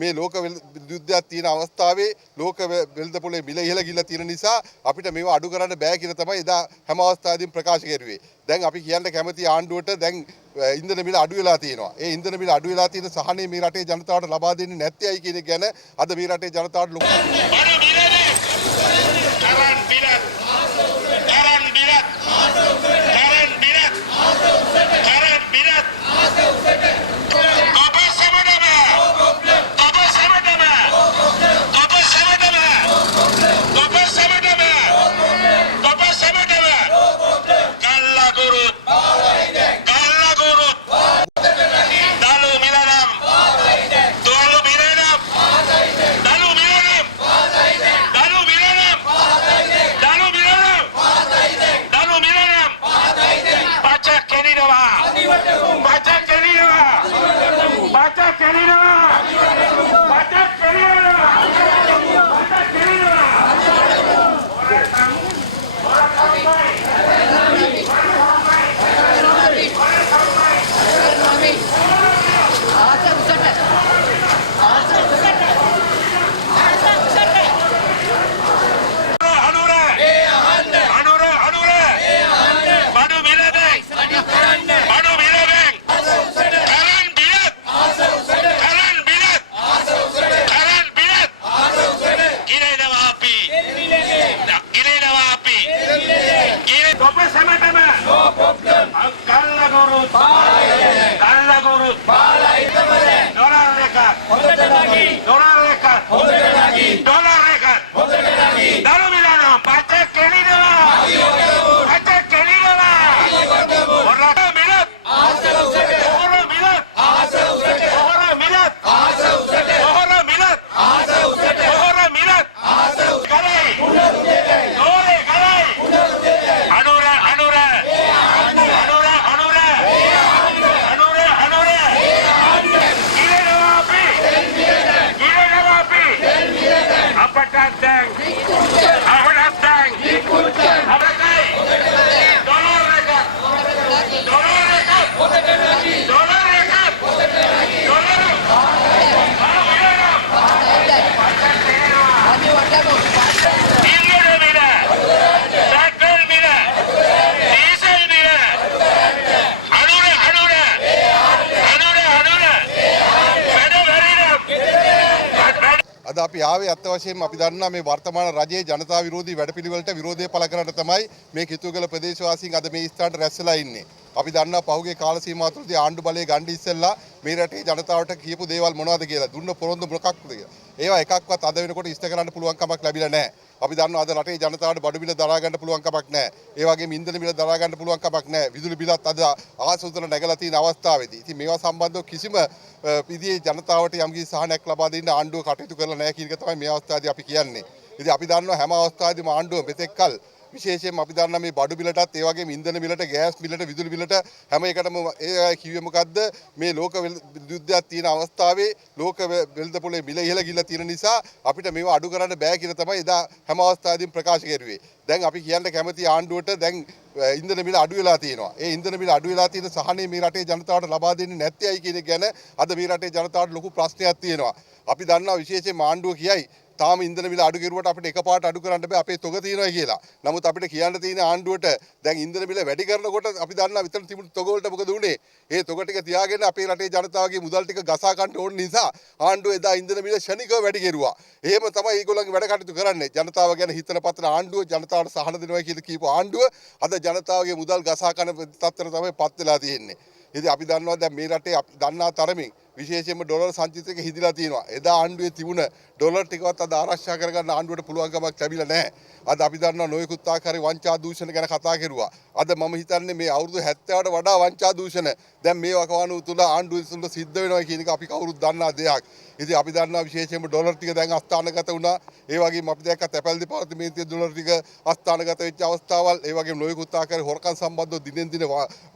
මේ ලෝක යුද්ධයක් තියෙන අවස්ථාවේ ලෝක වෙළඳ පොලේ මිල ඉහළ ගිහිල්ලා තියෙන නිසා අපිට මේවා අඩු කරන්න බෑ කියලා තමයි එදා හැම අවස්ථාවෙදීම ප්‍රකාශ කරුවේ. දැන් අපි කියන්න කැමති ආණ්ඩුවට දැන් ඉන්ධන මිල අඩු වෙලා තියෙනවා. ඒ ඉන්ධන මිල අඩු වෙලා තියෙන සහනේ මේ රටේ ජනතාවට ලබා දෙන්නේ නැත්තේයි කියන එක ගැන අද මේ රටේ ජනතාවට ලොකු අද අපි ආවේ අත් වශයෙන්ම අපි දන්නා මේ වර්තමාන රජයේ ජනතා විරෝධී වැඩපිළිවෙලට විරෝධය පළ කරන්න තමයි මේ කිතුගල ප්‍රදේශවාසීන් අද මේ ස්ථානට රැස් වෙලා ඉන්නේ. අපි දන්නා පහුගිය කාල සීමාව තුළදී ආණ්ඩු බලය ගන්න ඉස්සෙල්ලා මේ රටේ ජනතාවට කියපු දේවල් මොනවද කියලා දුන්න පොරොන්දු මොකක්ද කියලා. ඒවා එකක්වත් අද වෙනකොට ඉෂ්ට කරන්න පුළුවන් කමක් ලැබිලා නැහැ. අපි දන්නවා අද රටේ ජනතාවට බඩු මිල දරා ගන්න පුළුවන් කමක් නැහැ. ඒ වගේම ඉන්ධන මිල දරා ගන්න පුළුවන් කමක් නැහැ. විදුලි බිලත් අද ආසුතර නැගලා තියෙන අවස්ථාවේදී. ඉතින් මේවා සම්බන්ධව කිසිම විදිහේ ජනතාවට යම්කිසි සහනයක් ලබා දෙන්න ආණ්ඩුව කටයුතු කරලා නැහැ කියන එක තමයි මේ අවස්ථාවේදී අපි කියන්නේ. ඉතින් අපි දන්නවා හැම අවස්ථාවෙදීම ආණ්ඩුව මෙතෙක්කල් විශේෂයෙන්ම අපි දන්නා මේ බඩු බිලටත් ඒ වගේම ඉන්ධන බිලට ගෑස් බිලට විදුලි බිලට හැම එකටම ඒ කිව්වේ මොකද්ද මේ ලෝක යුද්ධයක් තියෙන අවස්ථාවේ ලෝක වෙළඳ පොලේ මිල ඉහළ ගිහිල්ලා තියෙන නිසා අපිට මේවා අඩු කරන්න බෑ කියලා තමයි එදා හැම අවස්ථාවෙදීම ප්‍රකාශ කරුවේ. දැන් අපි කියන්න කැමති ආණ්ඩුවට දැන් ඉන්ධන මිල අඩු වෙලා තියෙනවා. ඒ ඉන්ධන මිල අඩු වෙලා තියෙන සහනේ මේ රටේ ජනතාවට ලබා දෙන්නේ නැත්තේයි කියන එක ගැන අද මේ රටේ ජනතාවට ලොකු ප්‍රශ්නයක් තියෙනවා. අපි දන්නවා විශේෂයෙන්ම ආණ්ඩුව කියයි තාම ඉන්ධන මිල අඩු කරුවට අපිට එකපාරට අඩු කරන්න බෑ අපේ තොග තියෙනවා කියලා. නමුත් අපිට කියන්න තියෙන ආණ්ඩුවට දැන් ඉන්ධන මිල වැඩි කරනකොට අපි දන්නා විතර තිබුණු තොග වලට මොකද වුනේ? ඒ තොග ටික තියාගෙන අපේ රටේ ජනතාවගේ මුදල් ටික ගසා ගන්න ඕන නිසා ආණ්ඩුව එදා ඉන්ධන මිල ශනිකව වැඩි කෙරුවා. එහෙම තමයි ඒගොල්ලන්ගේ වැඩ කටයුතු කරන්නේ. ජනතාව ගැන හිතන පතන ආණ්ඩුව ජනතාවට සහන දෙනවා කියලා කියපු ආණ්ඩුව අද ජනතාවගේ මුදල් ගසා ගන්න තත්ත්වයට තමයි පත් වෙලා තියෙන්නේ. ඉතින් අපි දන්නවා දැන් මේ රටේ අපි දන්නා තරමින් විශේෂයෙන්ම ඩොලර් සංචිතයක හිදිලා තියෙනවා. එදා ආණ්ඩුවේ තිබුණ ඩොලර් ටිකවත් අද ආරක්ෂා කරගන්න ආණ්ඩුවට පුළුවන් කමක් ලැබිලා නැහැ. අද අපි දන්නවා නොයෙකුත් ආකාරයේ වංචා දූෂණ ගැන කතා කරුවා. අද මම හිතන්නේ මේ අවුරුදු 70ට වඩා වංචා දූෂණ දැන් මේ වකවානුව තුල ආණ්ඩුව තුල සිද්ධ වෙනවා කියන එක අපි කවුරුත් දන්නා දෙයක්. ඉතින් අපි දන්නවා විශේෂයෙන්ම ඩොලර් ටික දැන් අස්ථානගත වුණා. ඒ වගේම අපි දැක්ක තැපැල් දෙපාර්තමේන්තුවේ ඩොලර් ටික අස්ථානගත වෙච්ච අවස්ථාවල්, ඒ වගේම නොයෙකුත් ආකාරයේ හොරකම් සම්බන්ධව දිනෙන් දින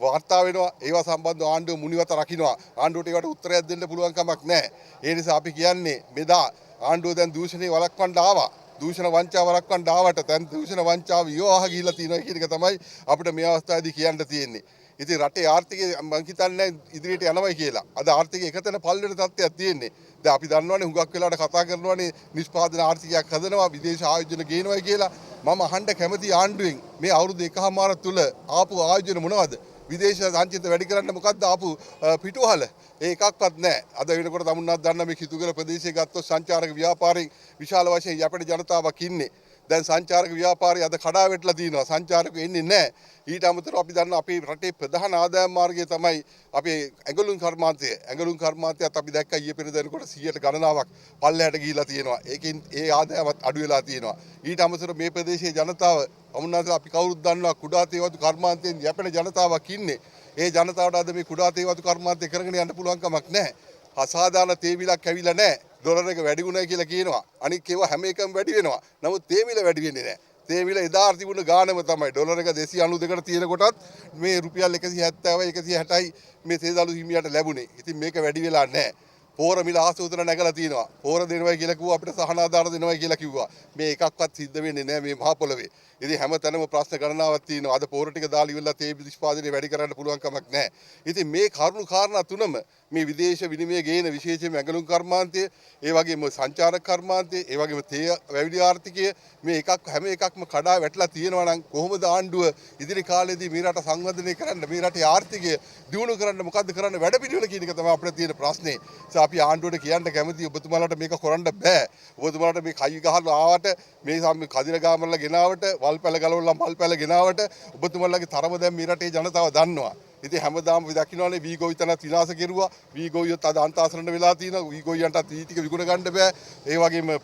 වාර්තා වෙනවා. ඒවා සම්බන්ධව ආණ්ඩුව මුනිවත රකින්නවා. ආණ්ඩුවට ඒවට උත්තරයක් දෙන්න පුළුවන් කමක් නැහැ. ඒ නිසා අපි කියන්නේ මෙදා ආණ්ඩුව දැන් දූෂණේ වළක්වන්න ආවා. දූෂණ වංචාව වළක්වන්න ආවට දැන් දූෂණ වංචාව විවාහ ගිහිල්ලා තියෙනවා කියන එක තමයි අපිට මේ අවස්ථාවේදී කියන්න තියෙන්නේ. ඉතින් රටේ ආර්ථිකය මම හිතන්නේ ඉදිරියට යනවායි කියලා. අද ආර්ථිකය එකතැන පල්ලෙට තත්ත්වයක් තියෙන්නේ. දැන් අපි දන්නවනේ හුඟක් වෙලාවට කතා කරනවානේ නිෂ්පාදන ආර්ථිකයක් හදනවා විදේශ ආයෝජන ගේනවායි කියලා. මම අහන්න කැමති ආණ්ඩුවෙන් මේ අවුරුදු එකහමාර තුල ආපු ආයෝජන මොනවද? විදේශ සංචිත වැඩි කරන්න මොකද්ද ආපු පිටුවහල? ඒ එකක්වත් නැහැ. අද වෙනකොට තමුන්වත් දන්න මේ කිතුගල ප්‍රදේශයේ ගත්තොත් සංචාරක ව්‍යාපාරයෙන් විශාල වශයෙන් යැපෙන ජනතාවක් ඉන්නේ. දැන් සංචාරක ව්‍යාපාරය අද කඩා වැටලා තියෙනවා. සංචාරකයෝ එන්නේ නැහැ. ඊට අමතරව අපි දන්නා අපේ රටේ ප්‍රධාන ආදායම් මාර්ගය තමයි අපේ ඇඟලුම් කර්මාන්තය. ඇඟලුම් කර්මාන්තයත් අපි දැක්කා ඊයේ පෙරේද වෙනකොට 100ට ගණනාවක් පල්ලෙහාට ගිහිලා තියෙනවා. ඒකෙන් ඒ ආදායමත් අඩු වෙලා තියෙනවා. ඊට අමතරව මේ ප්‍රදේශයේ ජනතාව අමුණාසලා අපි කවුරුත් දන්නවා කුඩා තේවතු කර්මාන්තයෙන් යැපෙන ජනතාවක් ඉන්නේ. ඒ ජනතාවට අද මේ කුඩා තේවතු කර්මාන්තය කරගෙන යන්න පුළුවන් කමක් නැහැ. අසාධාරණ තේවිලක් ඇවිල්ලා නැහැ. ඩොලර් එක වැඩි වුණා කියලා කියනවා. අනික ඒවා හැම එකම වැඩි වෙනවා. නමුත් තේමිල වැඩි වෙන්නේ නැහැ. තේමිල එදා තිබුණ ගානම තමයි ඩොලර් එක 292කට තියෙන කොටත් මේ රුපියල් 170යි 160යි මේ තේදළු හිමියට ලැබුණේ. ඉතින් මේක වැඩි වෙලා නැහැ. පෝර මිල ආසූත්‍රණ නැගලා තියෙනවා. පෝර දෙනවා කියලා කිව්වා අපිට සහන ආධාර දෙනවා කියලා කිව්වා. මේ එකක්වත් සිද්ධ වෙන්නේ නැහැ මේ මහ පොළවේ. ඉතින් හැමතැනම ප්‍රශ්න ගණනාවක් තියෙනවා. අද පෝර ටික දාලා ඉවරලා තේ නිෂ්පාදනය වැඩි කරන්න පුළුවන් කමක් නැහැ. ඉතින් මේ කරුණු කාරණා තුනම මේ විදේශ විනිමය ගේන විශේෂයෙන්ම ඇඟලුම් කර්මාන්තය, ඒ වගේම සංචාරක කර්මාන්තය, ඒ වගේම තේ වැවිලි ආර්ථිකය මේ හැම එකක්ම කඩා වැටලා තියෙනවා නම් කොහොමද ආණ්ඩුව ඉදිරි කාලේදී මේ රට සංවර්ධනය කරන්න, මේ රටේ ආර්ථිකය දියුණු කරන්න මොකද්ද කරන්න වැඩපිළිවෙල කියන එක තමයි අපිට තියෙන ප්‍රශ්නේ. අපි ආණ්ඩුවට කියන්න කැමතියි ඔබතුමාලාට මේක කරන්න බෑ. ඔබතුමාලාට මේ කයි ගහලා ආවට මේ කදිරගාමරලා ගෙනාවට වල්පැල ගලවලා මල්පැල ගෙනාවට ඔබතුමාලාගේ තරම දැන් මේ රටේ ජනතාව දන්නවා. ඉතින් හැමදාම අපි දකින්නවානේ වීගොවි තනත් විනාශ කෙරුවා. වීගොවියොත් අද අන්තාසරණ වෙලා තියෙනවා. වීගොවියන්ටත් ඊටික විකුණ ගන්න බෑ. ඒ වගේම මේ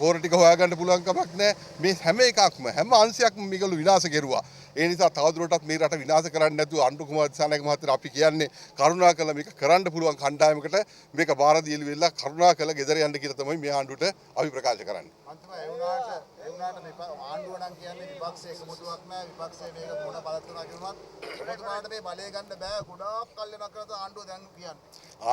පෝර ටික හොයාගන්න පුළුවන් කමක් නැහැ. මේ හැම එකක්ම හැම අංශයක්ම මේගොල්ලෝ විනාශ කෙරුවා. ඒ නිසා තවදුරටත් මේ රට විනාශ කරන්නේ නැතුව අනුර කුමාර දිසානායක මහත්තයා අපි කියන්නේ කරුණාකරලා මේක කරන්න පුළුවන් කණ්ඩායමකට මේක බාර දීලා වෙලා කරුණාකරලා ගෙදර යන්න කියලා තමයි මේ ආණ්ඩුවට අපි ප්‍රකාශ කරන්නේ. අන්තිම ඒ වුණාට මේ ආණ්ඩුව නම් කියන්නේ විපක්ෂයේ එකමුතුවක් නැහැ. විපක්ෂයේ මේක මොන බලතුණා කියනවත් ඔබතුමාට මේ බලය ගන්න බෑ. ගොඩාක් කල් වෙනක් කරලා ආණ්ඩුව දැන් කියන්නේ.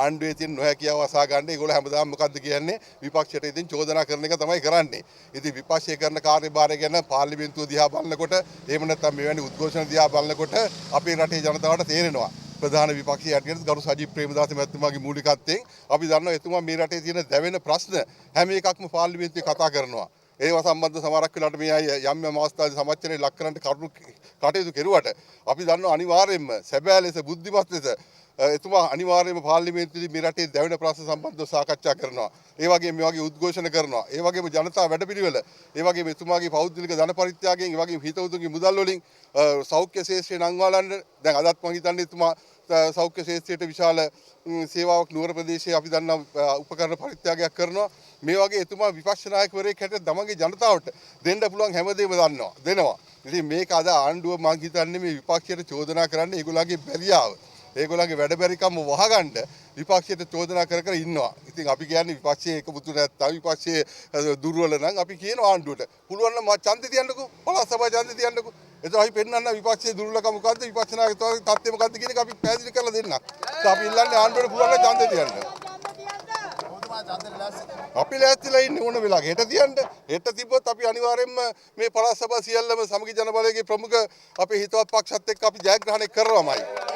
ආණ්ඩුවේ තියෙන නොහැකියාව අසා ගන්න ඒගොල්ලෝ හැමදාම මොකද්ද කියන්නේ විපක්ෂයට ඉතින් චෝදනා කරන එක තමයි කරන්නේ. ඉතින් විපක්ෂය කරන කාර්යභාරය ගැන පාර්ලිමේන්තුව දිහා බලනකොට එහෙම නැත්නම් මෙවැනි උද්ඝෝෂණ දිහා බලනකොට අපේ රටේ ජනතාවට තේරෙනවා. ප්‍රධාන විපක්ෂයේ යටියට ගරු සජිත් ප්‍රේමදාස මහත්මයාගේ මූලිකත්වයෙන් අපි දන්නවා එතුමා මේ රටේ තියෙන දැවෙන ප්‍රශ්න හැම එකක්ම පාර්ලිමේන්තුවේ කතා කරනවා. ඒවා සම්බන්ධ සමහරක් වෙලාවට මේ අය යම් යම් අවස්ථාවේ සමච්චරේ ලක් කරන්නට කරුණු කටයුතු කෙරුවට අපි දන්නවා අනිවාර්යයෙන්ම සැබෑ ලෙස බුද්ධිමත් ලෙස එතුමා අනිවාර්යයෙන්ම පාර්ලිමේන්තුවේ මේ රටේ දැවෙන ප්‍රශ්න සම්බන්ධව සාකච්ඡා කරනවා. ඒ වගේම මේ වගේ උද්ඝෝෂණ කරනවා. ඒ වගේම ජනතා වැඩපිළිවෙල, ඒ වගේම එතුමාගේ පෞද්ගලික ධන පරිත්‍යාගයෙන්, ඒ වගේම හිතවතුන්ගේ මුදල් වලින් සෞඛ්‍ය ශාස්ත්‍රය නංවාලන්න දැන් අදත් මම හිතන්නේ එතුමා සෞඛ්‍ය ශාස්ත්‍රයට විශාල සේවාවක් නුවර ප්‍රදේශයේ අපි දන්නා උපකරණ පරිත්‍යාගයක් කරනවා. මේ වගේ එතුමා විපක්ෂ නායකවරයෙක් හැටියට තමන්ගේ ජනතාවට දෙන්න පුළුවන් හැමදේම දෙනවා. ඉතින් මේක අද ආණ්ඩුව මම හිතන්නේ මේ විපක්ෂයට චෝදනා කරන්නේ ඒගොල්ලන්ගේ බැරියාව. ඒගොල්ලන්ගේ වැඩබැරිකම වහගන්න විපක්ෂයට චෝදනා කර ඉන්නවා. ඉතින් අපි කියන්නේ විපක්ෂයේ එකමුතු නැත්නම් විපක්ෂයේ දුර්වල නම් අපි කියන ආණ්ඩුවට පුළුවන් නම් ඡන්දෙ තියන්නකෝ. පළාත් සභාව ඡන්දෙ තියන්නකෝ. එතකොට අපි පෙන්නන්න විපක්ෂයේ දුර්වලකම මොකද්ද? විපක්ෂ නායකත්වයේ තත්ත්වය මොකද්ද කියන එක අපි පැහැදිලි කරලා දෙන්නම්. අපි ඉල්ලන්නේ ආණ්ඩුවට පුළුවන් නම් ඡන්දෙ තියන්න. අපි ලෑස්තිලා ඉන්නේ ඕන වෙලාවක. හෙට තියන්න. හෙට තිබ්බොත් අපි අනිවාර්යයෙන්ම මේ පළාත් සභාව සියල්ලම සමගි ජන බලවේගයේ ප්‍රමුඛ අපේ හිතවත් පක්ෂත් එක්ක අපි ජයග්‍රහණය කරනවාමයි.